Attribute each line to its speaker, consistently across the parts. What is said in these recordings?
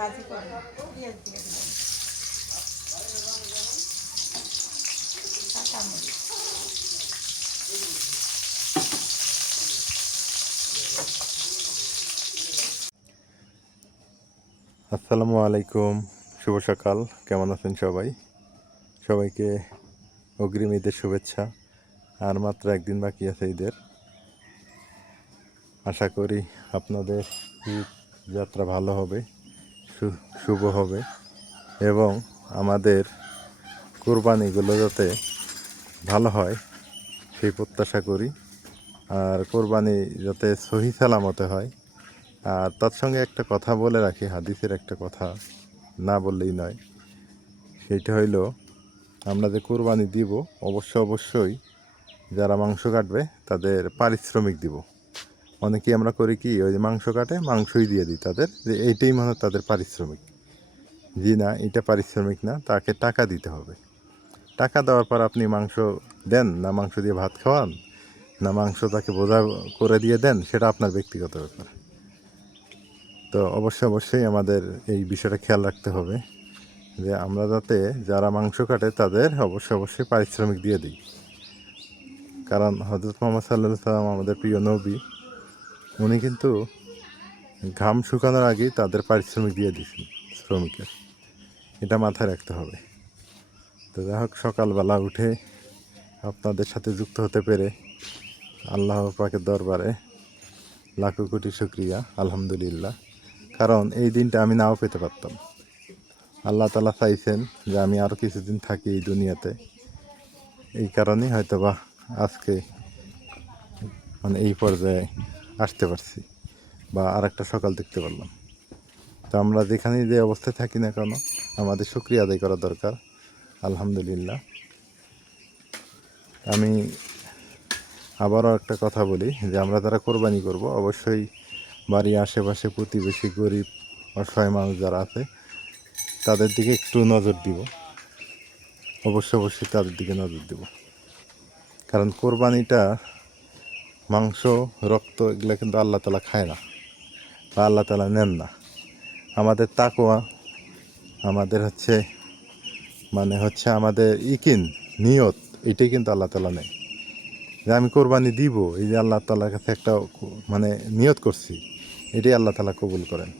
Speaker 1: ভাজি করে। পেঁয়াজ দিয়ে
Speaker 2: আসসালামু আলাইকুম, শুভ সকাল, কেমন আছেন সবাই? সবাইকে অগ্রিম ঈদের শুভেচ্ছা, আর মাত্র একদিন বাকি আছে ঈদের। আশা করি আপনাদের ঈদ যাত্রা ভালো হবে। শুভ হবে এবং আমাদের কোরবানিগুলো যাতে ভালো হয়, সেই প্রত্যাশা করি। আর কোরবানি যাতে সহি সালামতে হয়। আর তার সঙ্গে একটা কথা বলে রাখি, হাদিসের একটা কথা না বললেই নয়। সেইটা হইল, আমরা যে কোরবানি দিব, অবশ্য অবশ্যই যারা মাংস কাটবে, তাদের পারিশ্রমিক দিব। অনেকেই আমরা করি কি, ওই যে মাংস কাটে, মাংসই দিয়ে দিই তাদের। যে এইটাই মনে তাদের পারিশ্রমিক। জি না, এটা পারিশ্রমিক না, তাকে টাকা দিতে হবে। টাকা দেওয়ার পর আপনি মাংস দেন, না মাংস দিয়ে ভাত খাওয়ান, না মাংস তাকে বোঝা করে দিয়ে দেন, সেটা আপনার ব্যক্তিগত ব্যাপার। তো অবশ্যই অবশ্যই আমাদের এই বিষয়টা খেয়াল রাখতে হবে, যে আমরা যাতে যারা মাংস কাটে তাদের অবশ্যই অবশ্যই পারিশ্রমিক দিয়ে দিই। কারণ হজরত মোহাম্মদ সাল্লাহ সাল্লাম আমাদের প্রিয় নবী উনি কিন্তু ঘাম শুকানোর আগেই তাদের পারিশ্রমিক দিয়ে দিয়েছেন শ্রমিকের। এটা মাথায় রাখতে হবে। তো যাই হোক, সকালবেলা উঠে আপনাদের সাথে যুক্ত হতে পেরে আল্লাহ পাকের দরবারে লাখো কোটি শুক্রিয়া, আলহামদুলিল্লাহ। কারণ এই দিনটা আমি নাও পেতে পারতাম। আল্লাহ তালা চাইছেন যে আমি আরও কিছুদিন থাকি এই দুনিয়াতে। এই কারণেই হয়তো বা আজকে মানে এই পর্যায়ে আসতে পারছি বা আর একটা সকাল দেখতে পারলাম। তো আমরা যেখানেই যে অবস্থায় থাকি না কেন, আমাদের শুক্রিয়া আদায় করা দরকার, আলহামদুলিল্লাহ। আমি আবারও একটা কথা বলি যে আমরা যারা কোরবানি করব, অবশ্যই বাড়ির আশেপাশে প্রতিবেশী, গরিব, অসহায় মানুষ যারা আছে, তাদের দিকে একটু নজর দিব। অবশ্যই অবশ্যই তাদের দিকে নজর দিব। কারণ কোরবানিটা মাংস, রক্ত, এগুলো কিন্তু আল্লাহ তালা খায় না বা আল্লাহ তালা নেন না। আমাদের তাকোয়া আমাদের হচ্ছে মানে হচ্ছে আমাদের ইকিন, নিয়ত, এটাই কিন্তু আল্লাহ তালা নেয়। যে আমি কোরবানি দিব, এই যে আল্লাহ তালার কাছে একটা মানে নিয়ত করছি, এটাই আল্লাহ তালা কবুল করেন।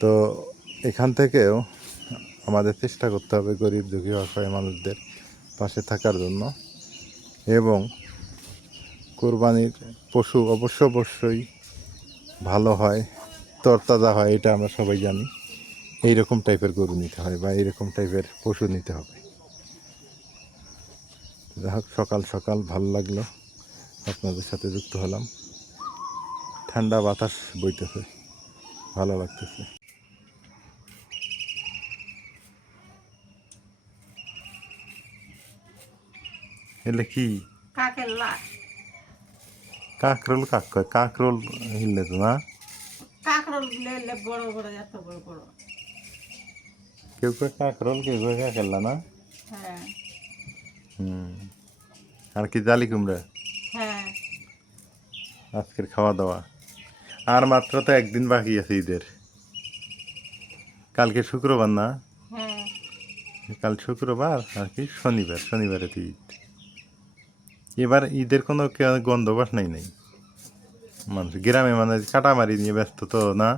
Speaker 2: তো এখান থেকেও আমাদের চেষ্টা করতে হবে গরিব দুঃখী অসহায় মানুষদের পাশে থাকার জন্য এবং কোরবানির পশু অবশ্য অবশ্যই ভালো হয়, তরতাজা হয়, এটা আমরা সবাই জানি। এইরকম টাইপের গরু নিতে হয় বা এইরকম টাইপের পশু নিতে হবে। যাই হোক, সকাল সকাল ভালো লাগল। আপনাদের সাথে যুক্ত হলাম। ঠান্ডা বাতাস বইতেছে, ভালো লাগতেছে। এলে কি? কাকরোল কাক কয় কাকরোল হিললে তো না?
Speaker 1: কাঁকরোলগুলো বড় বড় এত বড় বড়।
Speaker 2: কেউ কেউ কাকরোল কেউ কেউ কাকেরলা না?
Speaker 1: হ্যাঁ।
Speaker 2: হুম। আর কি জালি কুমড়া?
Speaker 1: হ্যাঁ।
Speaker 2: আজকের খাওয়া দাওয়া। আর মাত্র তো একদিন বাকি আছে ঈদের। কালকে শুক্রবার না?
Speaker 1: হ্যাঁ।
Speaker 2: কাল শুক্রবার আর কি শনিবার শনিবারে তো ঈদ। এবার ঈদের কোনো গন্ধবাস নাই নেই। মানুষ গ্রামে মানে কাটামারি নিয়ে ব্যস্ত তো না।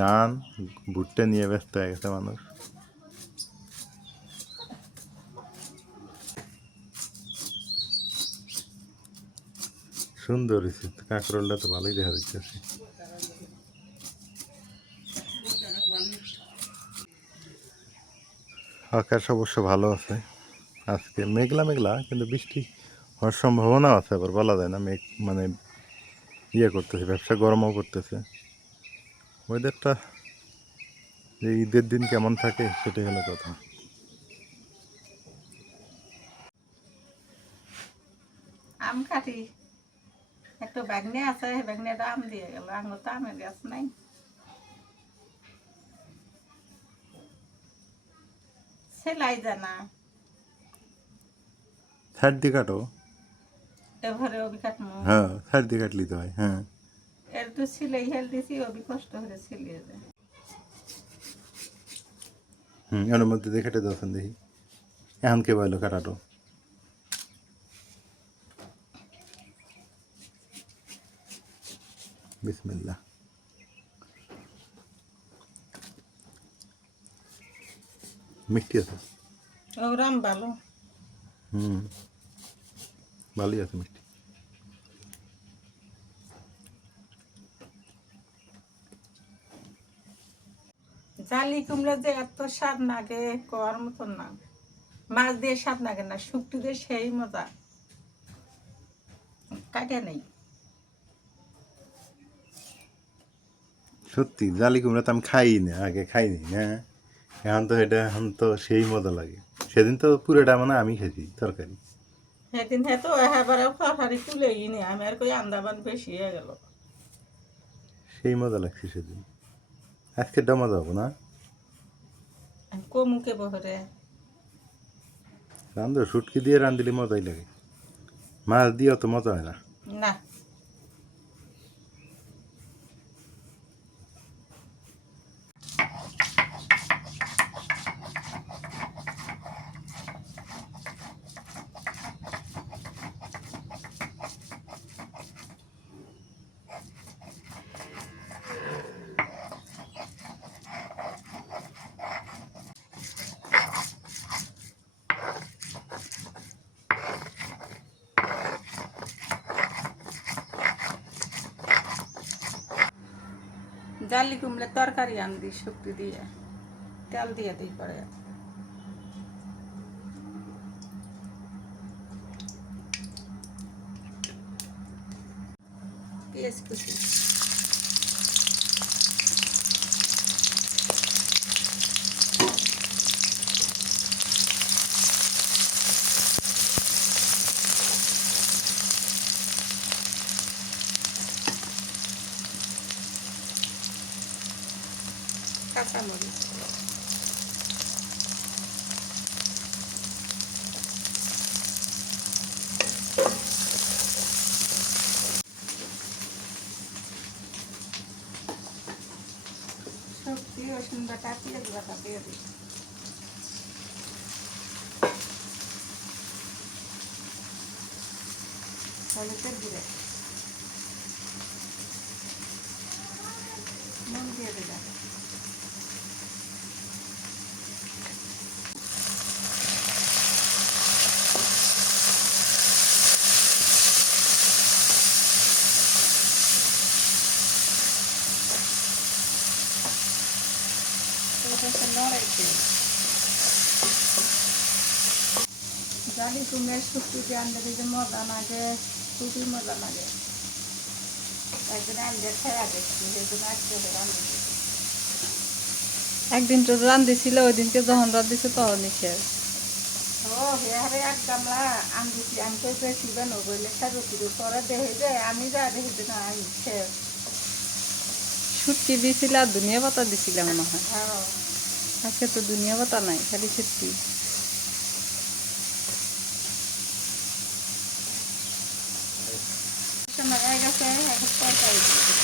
Speaker 2: ধান ভুট্টা নিয়ে ব্যস্ত হয়ে গেছে মানুষ। সুন্দর হয়েছে কাঁকরোলটা তো ভালোই দেখা যাচ্ছে আকাশ অবশ্য ভালো আছে। আজকে মেঘলা মেঘলা, কিন্তু বৃষ্টি হওয়ার সম্ভাবনা আছে আবার, বলা যায় না। মেঘ মানে ইয়ে করতেছে, ব্যবসা গরমও করতেছে। ওয়েদারটা যে ঈদের দিন কেমন থাকে সেটাই হলো কথা।
Speaker 1: আম কাটি। একটু ব্যাগনে আছে ব্যাগনেটা আম দিয়ে গেল, আঙুর তো আমের গাছ নাই। সেলাই জানা।
Speaker 2: সাইড দিয়ে কাটো
Speaker 1: এভারে ওবি কাটমু
Speaker 2: হ্যাঁ সাইড দিয়ে কাটলি তো হয় হ্যাঁ।
Speaker 1: এর একটু সিলাই হেল দিছি অবি কষ্ট করে সিলিয়ে দেয়।
Speaker 2: হুম এর মধ্যে দেখে এটা দর্শন দেখি। এখন কে বলো কাটাটো? বিসমিল্লাহ। মিষ্টি আছে।
Speaker 1: ওরাম ভালো।
Speaker 2: হুম। ভালোই আছে মিষ্টি।
Speaker 1: জালি কুমড়া যে এত স্বাদ লাগে কর মতন না। মাছ দিয়ে স্বাদ লাগে না শুক্তি দিয়ে সেই মজা। কাটে নেই।
Speaker 2: সত্যি জালি কুমড়া তো আমি খাইনি আগে খাইনি হ্যাঁ। এখন তো এটা এখন তো সেই মজা লাগে। সেদিন তো পুরোটা মানে আমি খেয়েছি তরকারি।
Speaker 1: সেদিন হে তো এবারে তরকারি তুলে নি আমি আর কই আন্দামান বেশি হয়ে গেল।
Speaker 2: সেই মজা লাগছে সেদিন। আজকে ডা মজা হব না?
Speaker 1: কমুকে বহরে।
Speaker 2: রান্ধো শুটকি দিয়ে রান্ধিলে মজাই লাগে। মাছ দিয়ে অত মজা হয় না।
Speaker 1: না জালি কুমড়ে তরকারি আন দিই শুক্তি দিয়ে তেল দিয়ে দিই পরে। পেঁয়াজ কুচি। কাঁচামরিচ শক্তি রসুন বাটা পেঁয়াজ বাটা দিই হলুদের দিলে নুন দিয়ে দিলাম এটা নড়াই তেল জালি কুমড়ের শুক্তি দিয়ে আনলে যে মজা লাগে খুবই মজা লাগে। একদিন আনলে খেয়া দেখছি সেদিন আজকে রান্না
Speaker 3: একদিন তো রান্ধিছিল ওই দিনকে যখন রান্ধিছে তখনই
Speaker 1: ও হেয়ারে এক গামলা আমি তো বেশি দেখে যে আমি যা দেখে না আমি
Speaker 3: শুটকি দিছিল আর ধনিয়া পাতা দিছিল মনে হয়। আজকে তো ধনিয়া পাতা নাই খালি শুটকি
Speaker 1: সময় হয়ে গেছে এখন তরকারি দিয়ে দিই।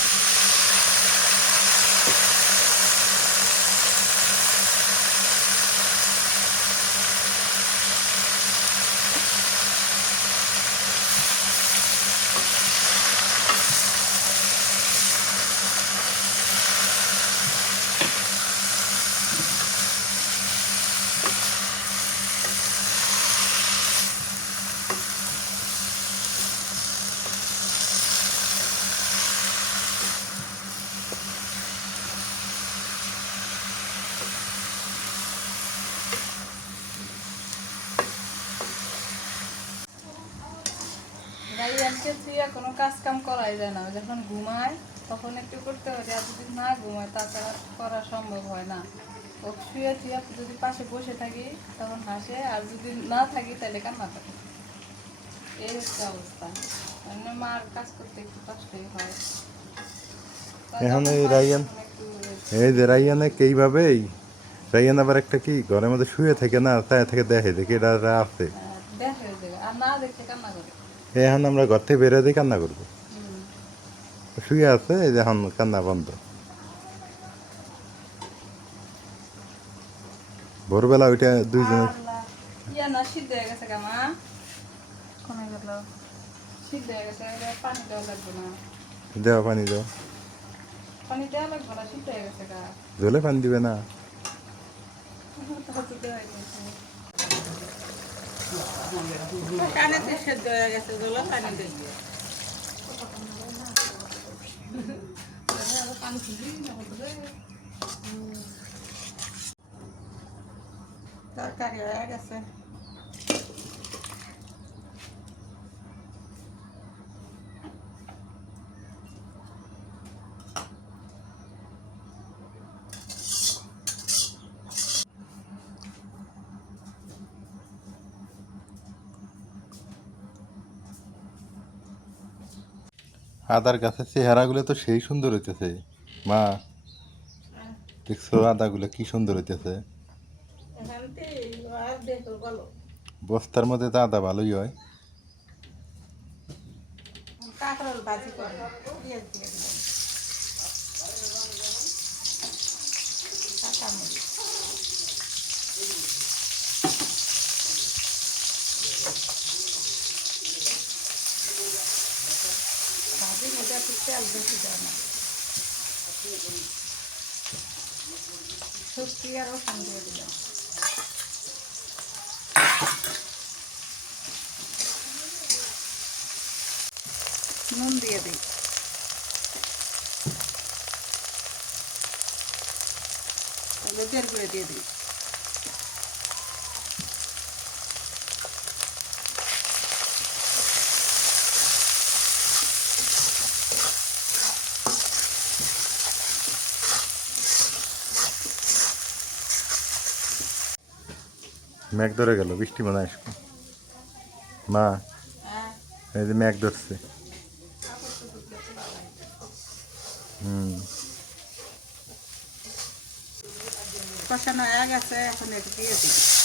Speaker 3: রাইয়ানকে তুইয়া কোনো কাজ কাম করাই যায় না। যখন ঘুমায় তখন একটু করতে পারি আর যদি না ঘুমায় তাছাড়া করা সম্ভব হয় না। ও শুয়ে তুই যদি পাশে বসে থাকি তখন হাসে আর যদি না থাকি তাহলে কান্না থাকে এই হচ্ছে অবস্থা। মানে মার কাজ করতে একটু কষ্টই হয়।
Speaker 2: এখন এই রাইয়ান এই যে রাইয়ানে এইভাবেই রাইয়ান আবার একটা কি? ঘরের মধ্যে শুয়ে থাকে না তাই থেকে দেখে দেখি এটা আছে
Speaker 3: দেখে আর না দেখে কান্না করে।
Speaker 2: এখন আমরা ঘর থেকে বেরোয় দিয়ে কান্না করব।
Speaker 3: হুম।
Speaker 2: শুয়ে আছে এই যে এখন কান্না বন্ধ। ভোরবেলা ওইটা দুইজনে
Speaker 3: আল্লাহ। ইয়া না সিদ্ধ হয়ে গেছে গামা
Speaker 1: কমে গেল।
Speaker 3: সিদ্ধ হয়ে গেছে এবার পানি দেওয়া
Speaker 2: পানি দাও।
Speaker 3: পানি দেওয়া লাগবে না সিদ্ধ হয়ে গেছে গা।
Speaker 2: জলে পানি দিবে না।
Speaker 1: কানেতে সেদ্ধ হয়ে গেছে জলে পানি দিই তরকারি হয়ে গেছে।
Speaker 2: আদার গাছের চেহারাগুলো তো সেই সুন্দর হইতেছে। মা, দেখছ আদাগুলো কি সুন্দর হইতেছে? বস্তার মধ্যে তো আদা ভালোই হয়।
Speaker 1: করে দিলাম কাঁচামরিচ ভাজি মধ্যে একটু তেল বেশি দেয় না শুক্তি আর রসুন দিয়ে দিলাম নুন দিয়ে দিই। বের করে দিয়ে দিই।
Speaker 2: ম্যাগ ধরে গেল, বৃষ্টি মনে আসব। মা, এই যে ম্যাক ধরছে। হুম।
Speaker 1: কষানো এক আছে এখন একটু দিয়ে দিই।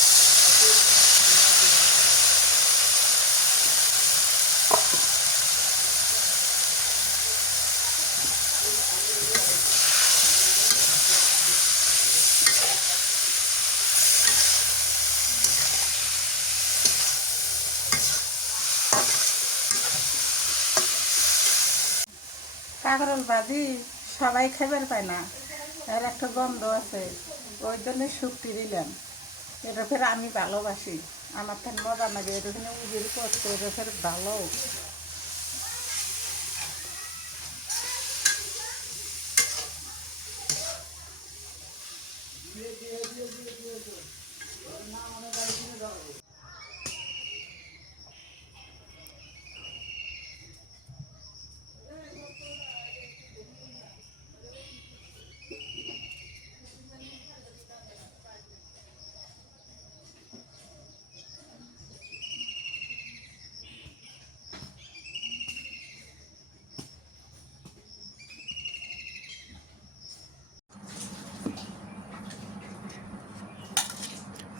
Speaker 1: কাঁকরোল ভাজি সবাই খাবার পায় না। এর একটা গন্ধ আছে, ওই জন্য শুক্তি দিলাম। এটা ফের আমি ভালোবাসি। আমার তো মজা লাগে এটা উজির করতে এটা ফের ভালো।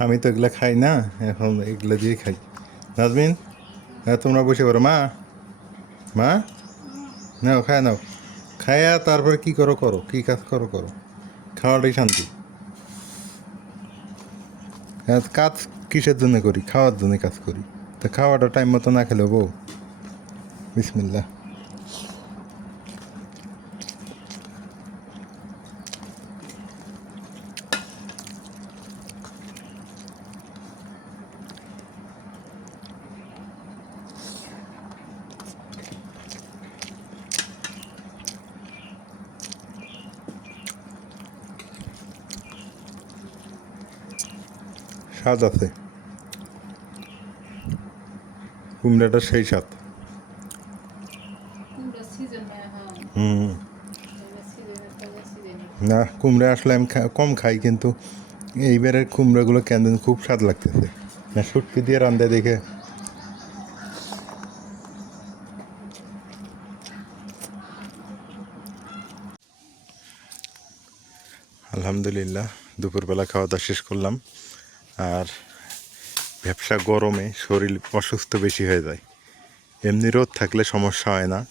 Speaker 2: আমি তো এগুলো খাই না, এখন এগুলো দিয়ে খাই। নাজমিন হ্যাঁ তোমরা বসে পড়ো। মা মা, নাও, খায় নাও। খায়া তারপরে কি করো করো, কি কাজ করো করো। খাওয়াটাই শান্তি। হ্যাঁ কাজ কিসের জন্য করি? খাওয়ার জন্য কাজ করি। তা খাওয়াটা টাইম মতো না খেলে বউ। বিসমিল্লা স্বাদ আছে। কুমড়াটা সেই
Speaker 3: কুমড়া সিজন এখন
Speaker 2: হুম।
Speaker 3: সিজনে
Speaker 2: না কুমড়া আসলে আমি কম খাই কিন্তু এইবারের কুমড়াগুলো কেন খুব স্বাদ লাগতেছে। না শুটকি দিয়ে রান্দা দেখে। আলহামদুলিল্লাহ দুপুরবেলা খাওয়া দাওয়া শেষ করলাম। আর ব্যবসা গরমে শরীর অসুস্থ বেশি হয়ে যায়। এমনি রোদ থাকলে সমস্যা হয় না,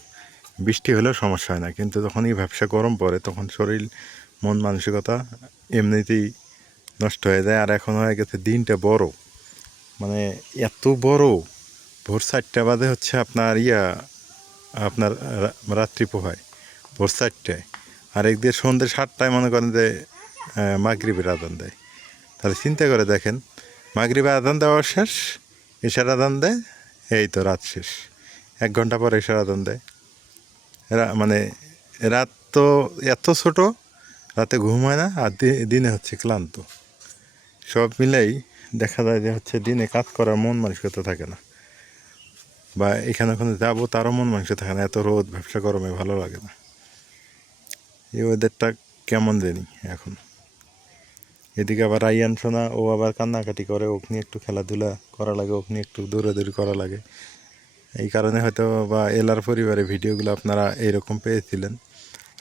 Speaker 2: বৃষ্টি হলেও সমস্যা হয় না। কিন্তু যখন এই ব্যবসা গরম পড়ে, তখন শরীর, মন মানসিকতা এমনিতেই নষ্ট হয়ে যায়। আর এখন হয়ে গেছে দিনটা বড়। মানে এত বড়, ভোর চারটা বাদে হচ্ছে আপনার ইয়া, আপনার রাত্রি পোহায়, ভোর চারটায়। আর একদিকে সন্ধ্যে সাতটায় মনে করেন যে মাগরিবের আদান দেয়। তাহলে চিন্তা করে দেখেন মাগরিবের আদান দেওয়া শেষ এশার আদান দেয়, এই তো রাত শেষ। এক ঘণ্টা পর এশার আদান দেয়। মানে রাত তো এত ছোট, রাতে ঘুম হয় না আর দিনে হচ্ছে ক্লান্ত। সব মিলেই দেখা যায় যে হচ্ছে দিনে কাজ করার মন মানসিকতা থাকে না। বা এখানে ওখানে যাব তারও মন মানসিকতা থাকে না, এত রোদ, ব্যবসা গরমে ভালো লাগে না। এই ওয়েদারটা কেমন জানি এখন। এদিকে আবার রাইয়ান সোনা, ও আবার কান্নাকাটি করে, ওকে নিয়ে একটু খেলাধুলা করা লাগে, ওকে নিয়ে একটু দৌড়াদৌড়ি করা লাগে। এই কারণে হয়তো বা এলার পরিবারের ভিডিওগুলো আপনারা এইরকম পেয়েছিলেন।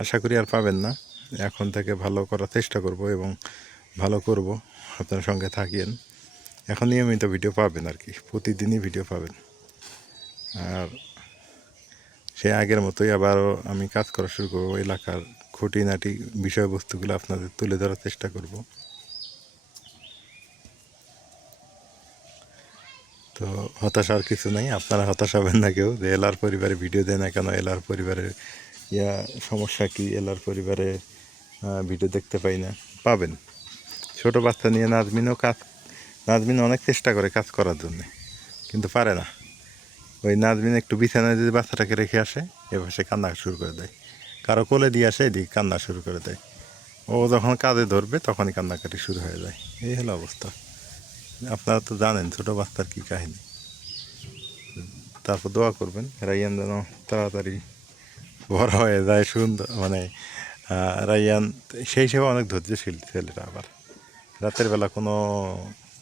Speaker 2: আশা করি আর পাবেন না। এখন থেকে ভালো করার চেষ্টা করব এবং ভালো করব। আপনার সঙ্গে থাকিয়েন। এখন নিয়মিত ভিডিও পাবেন আর কি, প্রতিদিনই ভিডিও পাবেন। আর সে আগের মতোই আবারও আমি কাজ করা শুরু করব, এলাকার খুঁটিনাটি বিষয়বস্তুগুলো আপনাদের তুলে ধরার চেষ্টা করব। তো হতাশা আর কিছু নাই। আপনারা হতাশ হবেন না কেউ। যে এলার পরিবারে ভিডিও দেয় না কেন? এলার পরিবারের ইয়া সমস্যা কি? এলার পরিবারে ভিডিও দেখতে পাই না। পাবেন। ছোট বাচ্চা নিয়ে নাজমিনও কাজ, নাজমিন অনেক চেষ্টা করে কাজ করার জন্য, কিন্তু পারে না। ওই নাজমিন একটু বিছানায় যদি বাচ্চাটাকে রেখে আসে এবার সে কান্না শুরু করে দেয়। কারও কোলে দিয়ে আসে, এদিকে কান্না শুরু করে দেয়। ও যখন কাজে ধরবে, তখনই কান্নাকাটি শুরু হয়ে যায়। এই হলো অবস্থা। আপনারা তো জানেন, ছোটো বাচ্চার কী কাহিনী। তারপর দোয়া করবেন, রাইয়ান যেন তাড়াতাড়ি বড় হয়ে যায়, সুন্দর মানে রাইয়ান সেই হিসেবে অনেক ধৈর্যশীল ছেলেটা আবার। রাতের বেলা কোনো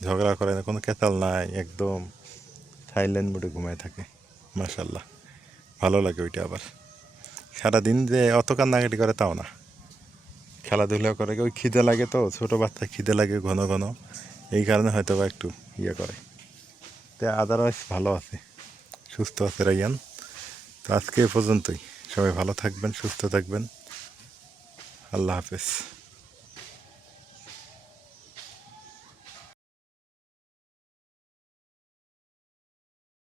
Speaker 2: ঝগড়া করে না, কোনো কেতাল নাই, একদম সাইলেন্ট মুডে ঘুমায় থাকে মাশাল্লাহ ভালো লাগে ওইটা আবার। সারাদিন যে অত কান্নাকাটি করে তাও না। খেলাধুলা করে, ওই খিদে লাগে তো, ছোটো বাচ্চা খিদে লাগে ঘন ঘন। এই কারণে হয়তো বা একটু ইয়ে করে। তো আদারওয়াইজ ভালো আছে, সুস্থ আছে রাইয়ান। তো আজকে এ পর্যন্তই। সবাই ভালো থাকবেন, সুস্থ থাকবেন। আল্লাহ হাফেজ।